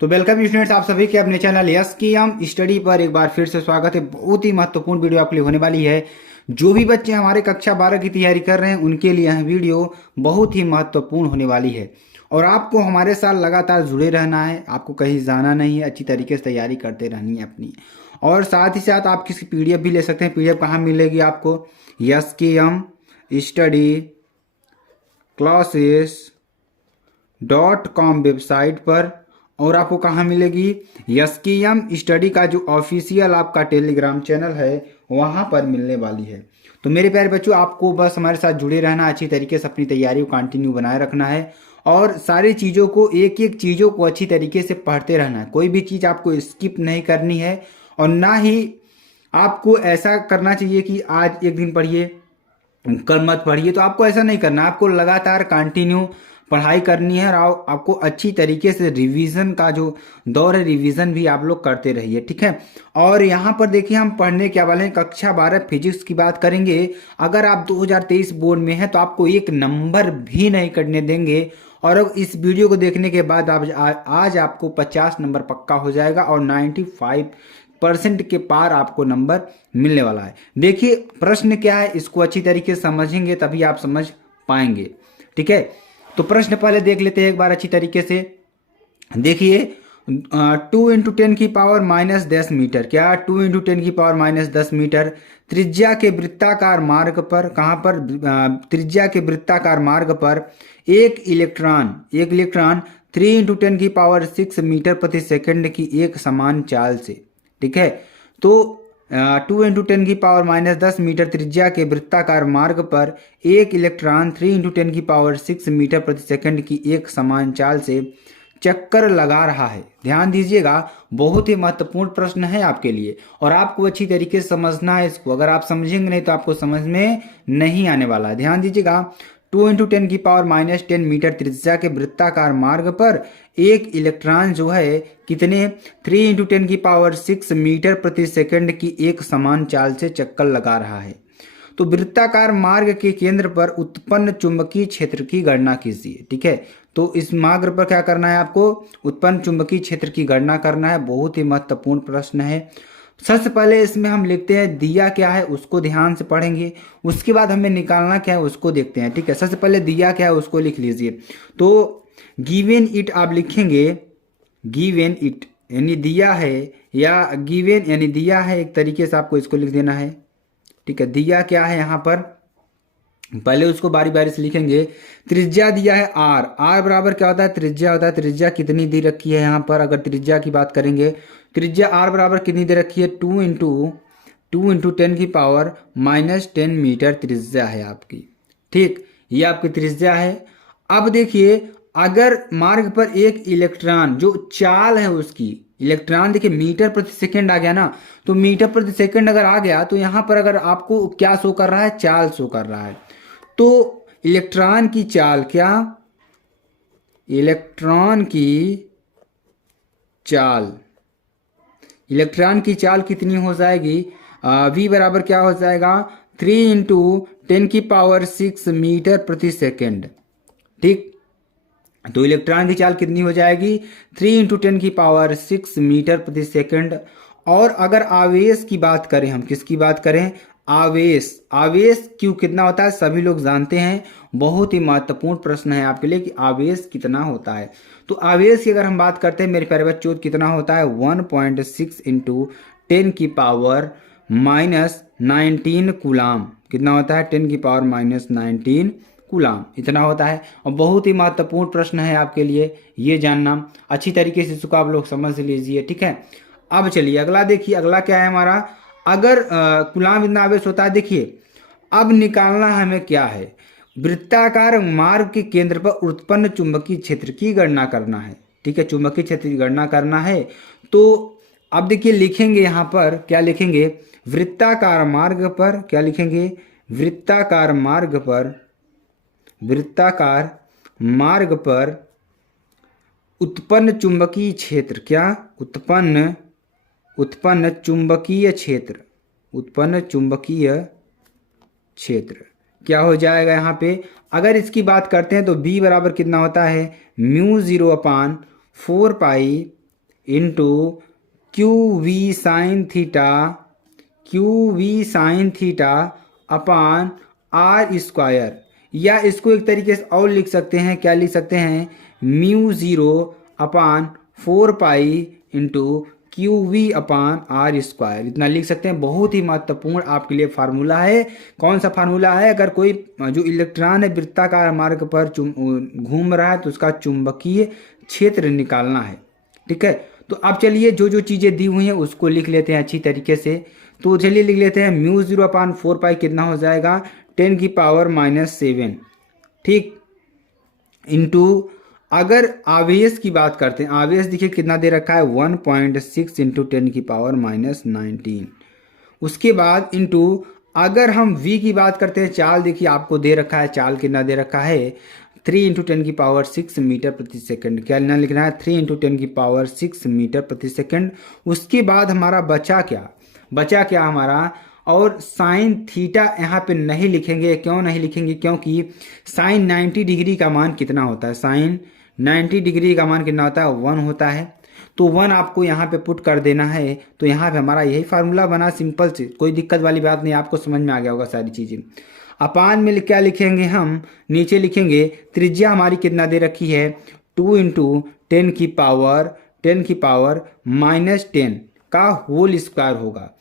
तो welcome students, आप सभी के अपने चैनल यस की हम स्टडी पर एक बार फिर से स्वागत है। बहुत ही महत्वपूर्ण वीडियो आपके लिए होने वाली है। जो भी बच्चे हमारे कक्षा 12 की तैयारी कर रहे हैं उनके लिए यह वीडियो बहुत ही महत्वपूर्ण होने वाली है और आपको हमारे साथ लगातार जुड़े रहना है। आपको कहीं जाना नहीं है, अच्छी तरीके से तैयारी करते रहनी है अपनी। और साथ ही साथ आप किसी PDF भी ले सकते हैं। PDF कहाँ मिलेगी आपको? यस की हम स्टडी classes.com वेबसाइट पर। और आपको कहाँ मिलेगी? यस्कीएम स्टडी का जो ऑफिशियल आपका टेलीग्राम चैनल है वहाँ पर मिलने वाली है। तो मेरे प्यारे बच्चों, आपको बस हमारे साथ जुड़े रहना, अच्छी तरीके से अपनी तैयारी को कंटिन्यू बनाए रखना है और सारी चीज़ों को एक एक चीज़ों को अच्छी तरीके से पढ़ते रहना है। कोई भी चीज़ आपको स्किप नहीं करनी है और ना ही आपको ऐसा करना चाहिए कि आज एक दिन पढ़िए कल मत पढ़िए। तो आपको ऐसा नहीं करना, आपको लगातार कंटिन्यू पढ़ाई करनी है और आपको अच्छी तरीके से रिवीजन का जो दौर है, रिवीजन भी आप लोग करते रहिए, ठीक है। और यहाँ पर देखिए हम पढ़ने क्या वाले हैं, कक्षा 12 फिजिक्स की बात करेंगे। अगर आप 2023 बोर्ड में हैं तो आपको एक नंबर भी नहीं कटने देंगे। और अब इस वीडियो को देखने के बाद आज आपको 50 नंबर पक्का हो जाएगा और 95% के पार आपको नंबर मिलने वाला है। देखिए प्रश्न क्या है, इसको अच्छी तरीके से समझेंगे तभी आप समझ पाएंगे, ठीक है। तो प्रश्न पहले देख लेते हैं एक बार अच्छी तरीके से। देखिए 2 × 10⁻⁻10 मीटर, क्या 2 × 10⁻⁻10 मीटर त्रिज्या के वृत्ताकार मार्ग पर, कहाँ पर? त्रिज्या के वृत्ताकार मार्ग पर एक इलेक्ट्रॉन 3 × 10⁻6 मीटर प्रति सेकंड की एक समान चाल से, ठीक है। तो 2 × 10⁻⁻10 मीटर त्रिज्या के वृत्ताकार मार्ग पर एक इलेक्ट्रॉन 3 × 10⁻6 मीटर प्रति सेकंड की एक समान चाल से चक्कर लगा रहा है। ध्यान दीजिएगा, बहुत ही महत्वपूर्ण प्रश्न है आपके लिए और आपको अच्छी तरीके से समझना है इसको। अगर आप समझेंगे नहीं तो आपको समझ में नहीं आने वाला है। ध्यान दीजिएगा, 2 × 10⁻10 मीटर त्रिज्या के वृत्ताकार मार्ग पर एक इलेक्ट्रॉन जो है कितने 3 × 10⁻6 मीटर प्रति सेकंड की एक समान चाल से चक्कर लगा रहा है। तो वृत्ताकार मार्ग के केंद्र पर उत्पन्न चुंबकीय क्षेत्र की गणना कीजिए, ठीक है। तो इस मार्ग पर क्या करना है आपको? उत्पन्न चुंबकीय क्षेत्र की गणना करना है। बहुत ही महत्वपूर्ण प्रश्न है। सबसे पहले इसमें हम लिखते हैं दिया क्या है उसको ध्यान से पढ़ेंगे, उसके बाद हमें निकालना क्या है उसको देखते हैं, ठीक है। सबसे पहले दिया क्या है उसको लिख लीजिए। तो गिवन इट आप लिखेंगे, गिवन इट यानी दिया है, या गिवन यानी दिया है, एक तरीके से आपको इसको लिख देना है, ठीक है। दिया क्या है यहाँ पर, पहले उसको बारी बारी से लिखेंगे। त्रिज्या दिया है r, r बराबर क्या होता है? त्रिज्या होता है। त्रिज्या कितनी दे रखी है यहाँ पर? अगर त्रिज्या की बात करेंगे, त्रिज्या r बराबर कितनी दे रखी है? 2 × 10⁻10 मीटर त्रिज्या है आपकी, ठीक। ये आपकी त्रिज्या है। अब देखिए, अगर मार्ग पर एक इलेक्ट्रॉन जो चाल है उसकी, इलेक्ट्रॉन देखिए मीटर प्रति सेकंड आ गया ना, तो मीटर प्रति सेकंड अगर आ गया तो यहाँ पर अगर आपको क्या शो कर रहा है? चाल शो कर रहा है। तो इलेक्ट्रॉन की चाल, क्या इलेक्ट्रॉन की चाल कितनी हो जाएगी? v बराबर क्या हो जाएगा? 3 × 10⁻6 मीटर प्रति सेकंड, ठीक। तो इलेक्ट्रॉन की चाल कितनी हो जाएगी? 3 × 10⁻6 मीटर प्रति सेकंड। और अगर आवेश की बात करें, हम किसकी बात करें? आवेश क्यों कितना होता है सभी लोग जानते हैं। बहुत ही महत्वपूर्ण प्रश्न है आपके लिए कि आवेश कितना होता है। तो आवेश की अगर हम बात करते हैं मेरे प्यारे बच्चों, कितना होता है? 1.6 × 10⁻⁻19 कूलाम। कितना होता है? 10⁻⁻19 कूलाम, इतना होता है। और बहुत ही महत्वपूर्ण प्रश्न है आपके लिए, ये जानना अच्छी तरीके से इसको आप लोग समझ लीजिए, ठीक है। अब चलिए अगला देखिए, अगला क्या है हमारा? अगर कूलाम इतना आवेश होता है, देखिए अब निकालना हमें क्या है? वृत्ताकार मार्ग के केंद्र पर उत्पन्न चुंबकीय क्षेत्र की गणना करना है, ठीक है। चुंबकीय क्षेत्र की गणना करना है। तो अब देखिए लिखेंगे यहाँ पर, क्या लिखेंगे? वृत्ताकार मार्ग पर, क्या लिखेंगे? वृत्ताकार मार्ग पर उत्पन्न चुंबकीय क्षेत्र, क्या उत्पन्न चुंबकीय क्षेत्र क्या हो जाएगा यहाँ पे? अगर इसकी बात करते हैं तो b बराबर कितना होता है? μ0/4π into Q V sine theta upon are square, या इसको एक तरीके से और लिख सकते हैं, क्या लिख सकते हैं, mu 0 upon 4 pi into Q v upon are square, इतना लिख सकते हैं। बहुत ही महत्वपूर्ण आपके लिए फार्मूला है। कौन सा फार्मूला है? अगर कोई जो इलेक्ट्रॉन है वृत्ताकार मार्ग पर घूम रहा है तो उसका चुंबकीय क्षेत्र निकालना है, ठीक है। तो अब चलिए जो जो चीज़ें दी हुई हैं उसको लिख लेते हैं अच्छी तरीके से। तो चलिए लिख लेते हैं, म्यू 0 अपान 4 पाई कितना हो जाएगा, 10⁻⁻7, ठीक, इंटू अगर आवेश की बात करते हैं, आवेश देखिए कितना दे रखा है, 1.6 इंटू 10⁻⁻19। उसके बाद इंटू अगर हम v की बात करते हैं, चाल देखिए आपको दे रखा है, चाल कितना दे रखा है, 3 इंटू 10⁻6 मीटर प्रति सेकंड। क्या ना लिखना है, 3 इंटू 10⁻6 मीटर प्रति सेकंड। उसके बाद हमारा बचा क्या हमारा, और साइन थीटा यहाँ पे नहीं लिखेंगे। क्यों नहीं लिखेंगे? क्योंकि साइन 90 डिग्री का मान कितना होता है, साइन 90 डिग्री का मान कितना होता है, 1 होता है। तो 1 आपको यहाँ पे पुट कर देना है। तो यहाँ पे हमारा यही फार्मूला बना, सिंपल से, कोई दिक्कत वाली बात नहीं, आपको समझ में आ गया होगा सारी चीज़ें। अपान में क्या लिखेंगे हम, नीचे लिखेंगे त्रिज्या हमारी कितना दे रखी है, 2 इंटू 10⁻⁻10 का होल स्क्वायर होगा,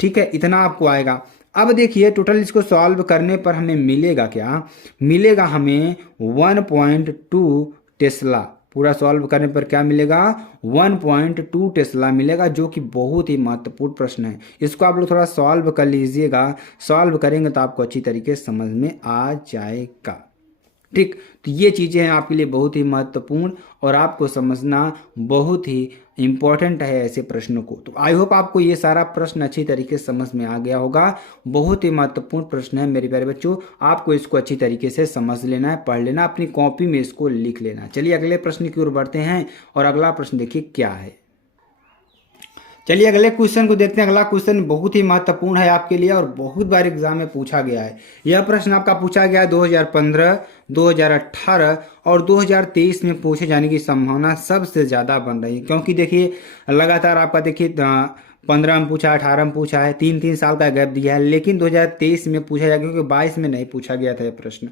ठीक है, इतना आपको आएगा। अब देखिए टोटल इसको सॉल्व करने पर हमें मिलेगा क्या, मिलेगा हमें 1.2 टेस्ला। पूरा सॉल्व करने पर क्या मिलेगा, 1.2 टेस्ला मिलेगा, जो कि बहुत ही महत्वपूर्ण प्रश्न है। इसको आप लोग थोड़ा सॉल्व कर लीजिएगा, सॉल्व करेंगे तो आपको अच्छी तरीके से समझ में आ जाएगा, ठीक। तो ये चीज़ें हैं आपके लिए बहुत ही महत्वपूर्ण और आपको समझना बहुत ही इम्पोर्टेंट है ऐसे प्रश्नों को। तो आई होप आपको ये सारा प्रश्न अच्छी तरीके से समझ में आ गया होगा। बहुत ही महत्वपूर्ण प्रश्न है मेरे प्यारे बच्चों, आपको इसको अच्छी तरीके से समझ लेना है, पढ़ लेना, अपनी कॉपी में इसको लिख लेना। चलिए अगले प्रश्न की ओर बढ़ते हैं और अगला प्रश्न देखिए क्या है। चलिए अगले क्वेश्चन को देखते हैं। अगला क्वेश्चन बहुत ही महत्वपूर्ण है आपके लिए और बहुत बार एग्जाम में पूछा गया है। यह प्रश्न आपका पूछा गया 2015, 2018 और 2023 में पूछे जाने की संभावना सबसे ज़्यादा बन रही है, क्योंकि देखिए लगातार आपका देखिए 15 में पूछा, 18 में पूछा है, 3 साल का गैप दिया है, लेकिन 2023 में पूछा जाएगा क्योंकि 22 में नहीं पूछा गया था यह प्रश्न।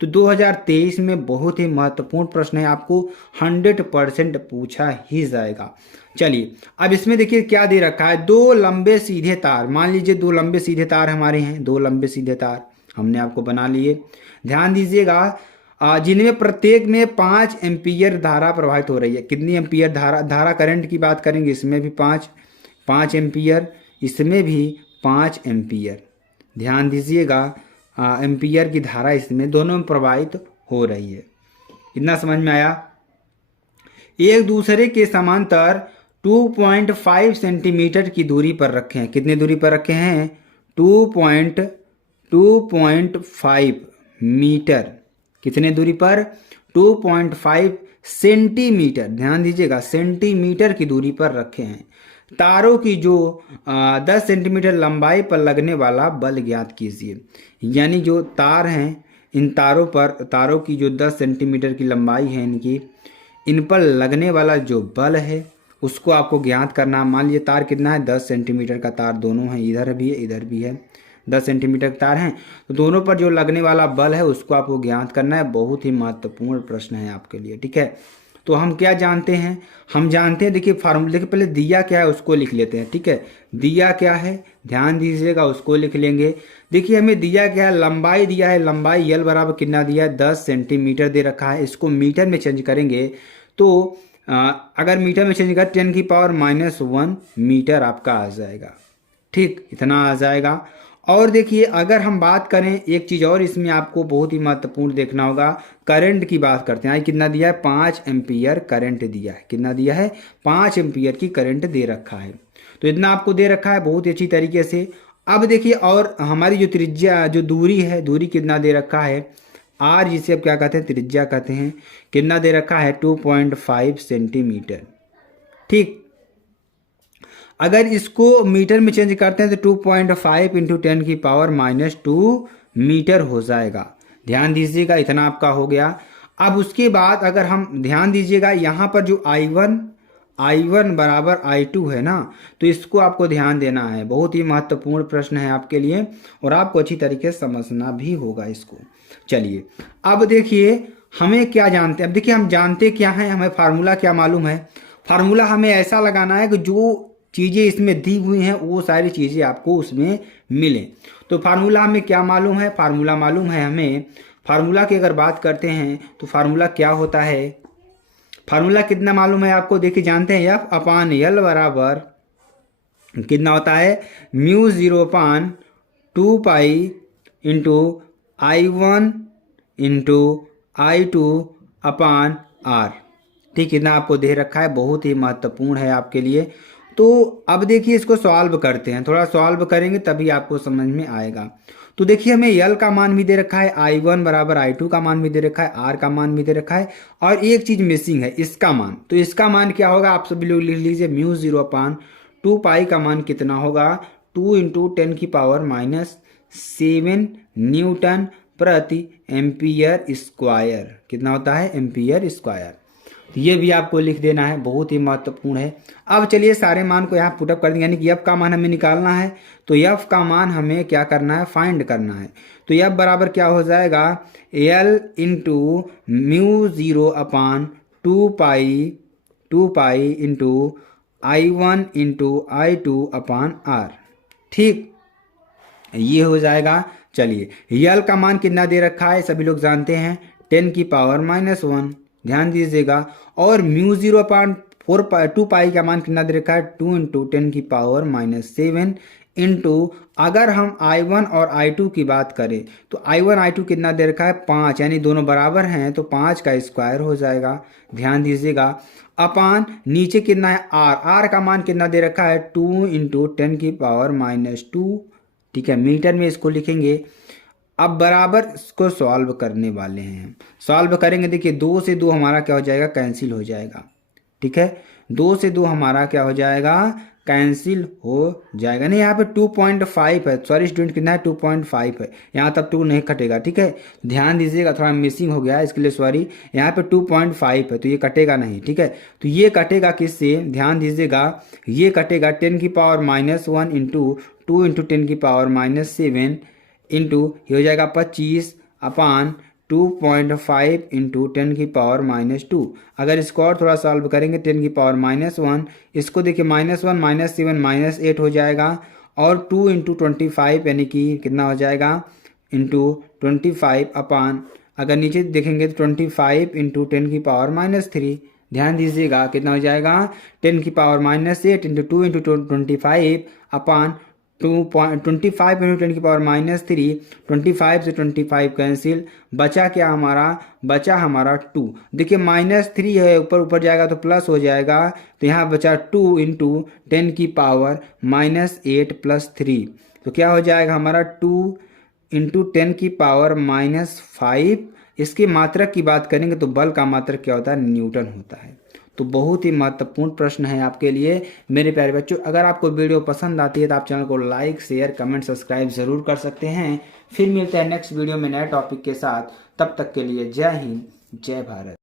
तो 2023 में बहुत ही महत्वपूर्ण प्रश्न है, आपको 100% पूछा ही जाएगा। चलिए अब इसमें देखिए क्या दे रखा है, 2 लंबे सीधे तार, मान लीजिए 2 लंबे सीधे तार हमारे हैं, 2 लंबे सीधे तार हमने आपको बना लिए। ध्यान दीजिएगा जिनमें प्रत्येक में 5 एम्पीयर धारा प्रवाहित हो रही है। कितनी एम्पीयर धारा करंट की बात करेंगे, इसमें भी 5 एम्पीयर, इसमें भी 5 एम्पीयर। ध्यान दीजिएगा एम्पीयर की धारा इसमें दोनों में प्रवाहित हो रही है। इतना समझ में आया। एक दूसरे के समांतर 2.5 सेंटीमीटर की दूरी पर रखे हैं। कितनी दूरी पर रखे हैं, 2.5 मीटर। कितने दूरी पर, 2.5 सेंटीमीटर। ध्यान दीजिएगा सेंटीमीटर की दूरी पर रखे हैं। तारों की जो 10 सेंटीमीटर लंबाई पर लगने वाला बल ज्ञात कीजिए। यानी जो तार हैं, इन तारों की जो 10 सेंटीमीटर की लंबाई है इनकी, इन पर लगने वाला जो बल है उसको आपको ज्ञात करना। मान लीजिए तार कितना है, 10 सेंटीमीटर का तार दोनों है, इधर भी है इधर भी है, 10 सेंटीमीटर का तार हैं, तो दोनों पर जो लगने वाला बल है उसको आपको ज्ञात करना है। बहुत ही महत्वपूर्ण प्रश्न है आपके लिए, ठीक है। तो हम क्या जानते हैं, हम जानते हैं, देखिए फार्मूला, देखिए पहले दिया क्या है उसको लिख लेते हैं, ठीक है। दिया क्या है, ध्यान दीजिएगा, उसको लिख लेंगे। देखिए हमें दिया क्या है, लंबाई दिया है, लंबाई यल बराबर कितना दिया है, 10 सेंटीमीटर दे रखा है। इसको मीटर में चेंज करेंगे तो अगर मीटर में चेंज कर 10⁻⁻1 मीटर आपका आ जाएगा, ठीक, इतना आ जाएगा। और देखिए अगर हम बात करें एक चीज़ और इसमें आपको बहुत ही महत्वपूर्ण देखना होगा, करंट की बात करते हैं। कितना दिया है, 5 एम्पीयर करंट दिया है। कितना दिया है, 5 एम्पीयर की करंट दे रखा है। तो इतना आपको दे रखा है बहुत ही अच्छी तरीके से। अब देखिए और हमारी जो त्रिज्या, जो दूरी है, दूरी कितना दे रखा है, आर, जिसे अब क्या कहते हैं, त्रिज्या कहते हैं, कितना दे रखा है, 2.5 सेंटीमीटर, ठीक। अगर इसको मीटर में चेंज करते हैं तो 2.5 इंटू 10⁻⁻2 मीटर हो जाएगा। ध्यान दीजिएगा इतना आपका हो गया। अब उसके बाद अगर हम ध्यान दीजिएगा यहाँ पर जो I1 I1 बराबर I2 है ना, तो इसको आपको ध्यान देना है। बहुत ही महत्वपूर्ण प्रश्न है आपके लिए और आपको अच्छी तरीके से समझना भी होगा इसको। चलिए अब देखिए हमें क्या जानते हैं। अब देखिए हम जानते क्या हैं, हमें फार्मूला क्या मालूम है। फार्मूला हमें ऐसा लगाना है कि जो चीज़ें इसमें दी हुई हैं वो सारी चीज़ें आपको उसमें मिले। तो फार्मूला हमें क्या मालूम है, फार्मूला मालूम है हमें। फार्मूला की अगर बात करते हैं तो फार्मूला क्या होता है, फार्मूला कितना मालूम है आपको, देखिए जानते हैं एफ अपान एल बराबर कितना होता है, mu 0/2 into I1 into I2 upon r. ठीक, कितना आपको दे रखा है, बहुत ही महत्वपूर्ण है आपके लिए। तो अब देखिए इसको सॉल्व करते हैं, थोड़ा सॉल्व करेंगे तभी आपको समझ में आएगा। तो देखिए हमें यल का मान भी दे रखा है, I1 बराबर I2 का मान भी दे रखा है, आर का मान भी दे रखा है, और एक चीज मिसिंग है, इसका मान। तो इसका मान क्या होगा, आप सभी लोग लिख लीजिए, म्यू 0/2 का मान कितना होगा, 2 इंटू 10⁻⁷ न्यूटन प्रति एम्पियर स्क्वायर। कितना होता है, एम्पियर स्क्वायर। तो ये भी आपको लिख देना है, बहुत ही महत्वपूर्ण है। अब चलिए सारे मान को यहाँ पुटअप कर देंगे, यानी कि एफ का मान हमें निकालना है। तो एफ का मान हमें क्या करना है, फाइंड करना है। तो एफ बराबर क्या हो जाएगा, l into mu 0/2 into I1 into I2 upon r. ठीक, ये हो जाएगा। चलिए यल का मान कितना दे रखा है, सभी लोग जानते हैं, 10⁻⁻1। ध्यान दीजिएगा। और म्यू 0/2 का मान कितना दे रखा है, 2 इंटू 10⁻⁷ इंटू, अगर हम I1 और I2 की बात करें तो I1 I2 कितना दे रखा है, 5, यानी दोनों बराबर हैं तो 5 का स्क्वायर हो जाएगा। ध्यान दीजिएगा। अपान नीचे कितना है, आर का मान कितना दे रखा है, 2 इंटू 10⁻²। ठीक है, मीटर में इसको लिखेंगे। अब बराबर इसको सॉल्व करने वाले हैं, सॉल्व करेंगे। देखिए 2 से 2 हमारा क्या हो जाएगा, कैंसिल हो जाएगा। ठीक है, 2 से 2 हमारा क्या हो जाएगा, कैंसिल हो जाएगा। नहीं, यहाँ पे 2.5 है, सॉरी स्टूडेंट, कितना है, 2.5 है, यहाँ तब 2 नहीं कटेगा। ठीक है, ध्यान दीजिएगा, थोड़ा मिसिंग हो गया है, इसके लिए सॉरी। यहाँ पे 2.5 है तो ये कटेगा नहीं। ठीक है, तो ये कटेगा किससे, ध्यान दीजिएगा, ये कटेगा 10⁻⁻1 इंटू 2 इंटू 10⁻⁷ इंटू, ये हो जाएगा 25 अपान 2.5 इंटू 10⁻²। अगर इसको और थोड़ा सॉल्व करेंगे, 10⁻⁻1, इसको देखिए -1 -7 -8 हो जाएगा, और 2 इंटू 25 यानी कि कितना हो जाएगा, इंटू 25 अपान, अगर नीचे देखेंगे तो 25 इंटू 10⁻³ ध्यान दीजिएगा, कितना हो जाएगा, 10⁻8 इंटू 2 इंटू 25 अपान 25 इंटू 10⁻³। 25 से 25 कैंसिल, बचा क्या हमारा, बचा हमारा 2। देखिए -3 है, ऊपर ऊपर जाएगा तो प्लस हो जाएगा, तो यहाँ बचा 2 इंटू 10⁻⁻8 प्लस 3। तो क्या हो जाएगा हमारा 2 इंटू 10⁻⁻5। इसकी मात्रक की बात करेंगे तो बल का मात्रक क्या होता है, न्यूटन होता है। तो बहुत ही महत्वपूर्ण प्रश्न है आपके लिए मेरे प्यारे बच्चों। अगर आपको वीडियो पसंद आती है तो आप चैनल को लाइक शेयर कमेंट सब्सक्राइब जरूर कर सकते हैं। फिर मिलते हैं नेक्स्ट वीडियो में नए टॉपिक के साथ, तब तक के लिए जय हिंद जय भारत।